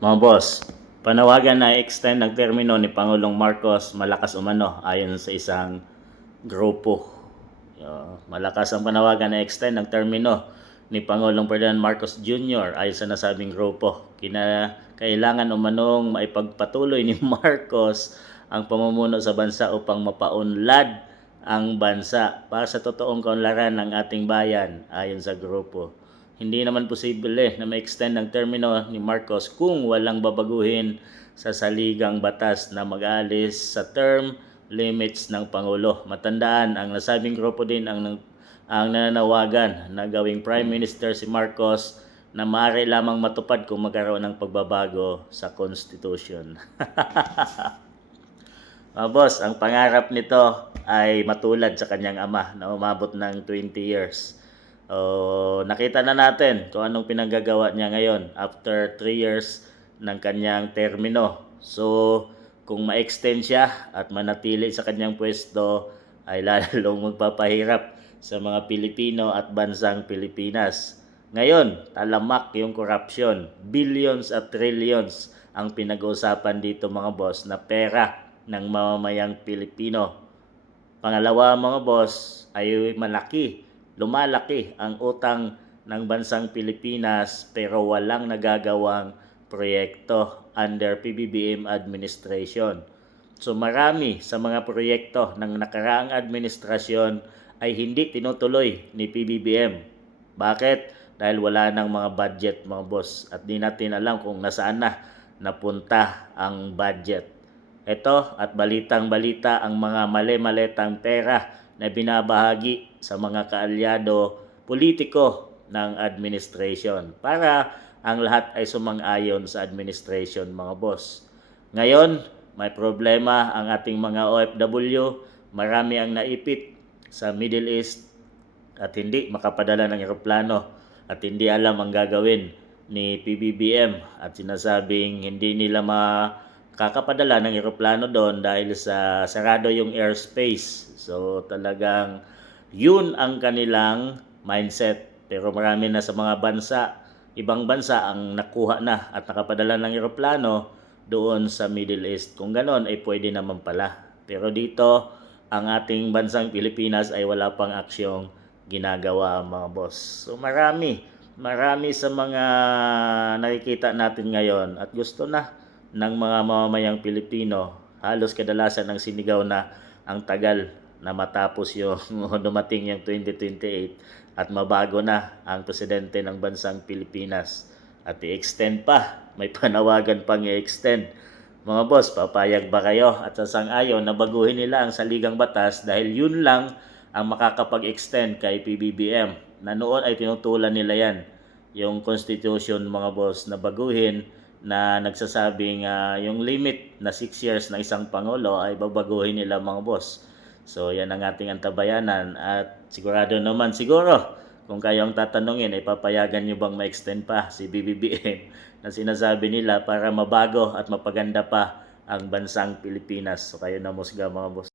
Mga boss, panawagan na extend ng termino ni Pangulong Marcos malakas umano ayon sa isang grupo. Malakas ang panawagan na extend ng termino ni Pangulong Ferdinand Marcos Jr. ayon sa nasabing grupo. Kailangan umanong maipagpatuloy ni Marcos ang pamumuno sa bansa upang mapaunlad ang bansa para sa totoong kaunlaran ng ating bayan ayon sa grupo. Hindi naman posible na ma-extend ang termino ni Marcos kung walang babaguhin sa saligang batas na mag-aalis sa term limits ng Pangulo. Matandaan, ang nasabing grupo din ang nananawagan na gawing Prime Minister si Marcos na maaari lamang matupad kung magkaroon ng pagbabago sa Constitution. Boss, ang pangarap nito ay matulad sa kanyang ama na umabot ng 20 years. Nakita na natin kung anong pinanggagawa niya ngayon after 3 years ng kanyang termino. So, kung ma-extend siya at manatili sa kanyang pwesto, ay lalong magpapahirap sa mga Pilipino at bansang Pilipinas. Ngayon, talamak yung corruption. Billions at trillions ang pinag-uusapan dito mga boss na pera ng mamamayang Pilipino. Pangalawa mga boss ay lumalaki ang utang ng bansang Pilipinas pero walang nagagawang proyekto under PBBM administration. So marami sa mga proyekto ng nakaraang administrasyon ay hindi tinutuloy ni PBBM. Bakit? Dahil wala nang mga budget mga boss at di natin alam kung nasaan na napunta ang budget. Ito at balitang-balita ang mga mali-maletang pera na binabahagi sa mga kaalyado politiko ng administration para ang lahat ay sumang-ayon sa administration mga boss. Ngayon, may problema ang ating mga OFW, marami ang naipit sa Middle East at hindi makapadala ng eroplano at hindi alam ang gagawin ni PBBM at sinasabing hindi nila makakapadala ng eroplano doon dahil sa sarado yung airspace. So talagang yun ang kanilang mindset. Pero marami na sa mga ibang bansa ang nakuha na at nakapadala ng eroplano doon sa Middle East. Kung ganon ay pwede naman pala. Pero dito, ang ating bansang Pilipinas ay wala pang aksyong ginagawa mga boss. So marami sa mga nakikita natin ngayon at gusto na ng mga mamamayang Pilipino. Halos kadalasan ng sinigaw na ang tagal na matapos yung dumating yung 2028 at mabago na ang presidente ng bansang Pilipinas. At i-extend pa, may panawagan pang i-extend. Mga boss, papayag ba kayo at sasang-ayon na baguhin nila ang saligang batas dahil yun lang ang makakapag-extend kay PBBM na noon ay tinutulan nila yan. Yung constitution mga boss na baguhin na nagsasabing yung limit na 6 years na isang pangulo ay babaguhin nila mga boss. So yan ang ating antabayanan at siguro kung kayong tatanungin ay papayagan nyo bang ma-extend pa si BBBM na sinasabi nila para mabago at mapaganda pa ang bansang Pilipinas. So kayo na musga mga boss.